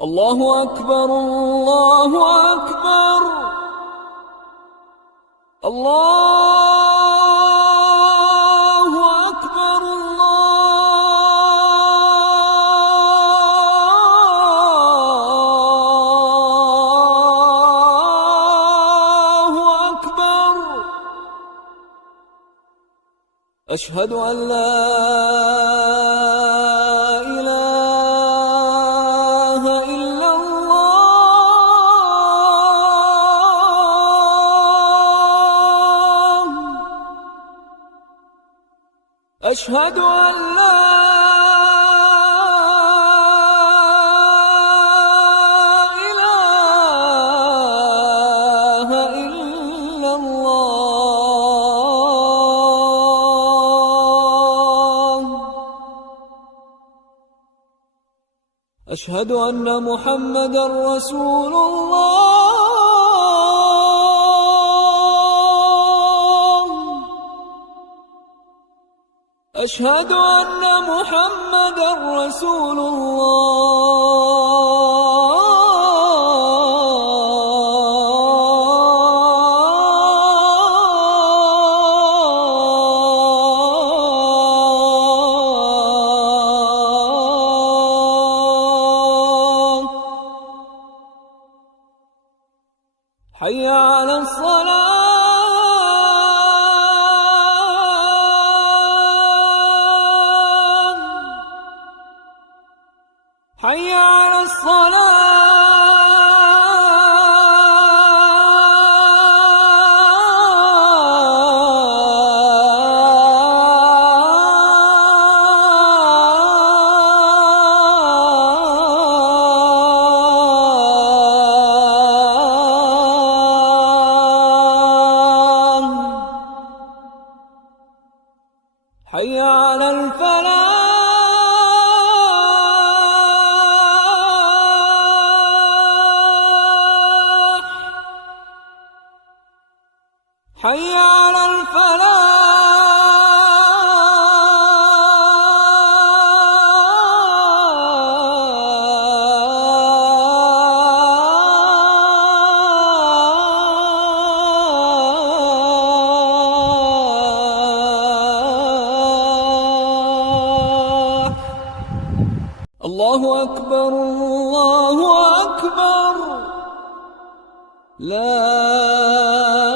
الله أكبر الله أكبر الله أكبر الله أكبر. أشهد أن لا إله إلا الله. أشهد أن لا إله إلا الله. أشهد أن محمدًا رسول الله. أشهد أن محمدًا رسول الله. حي على الصلاة. حي على الصلاة. حي على الفلاح. حي على الفلاح. الله أكبر الله أكبر. لا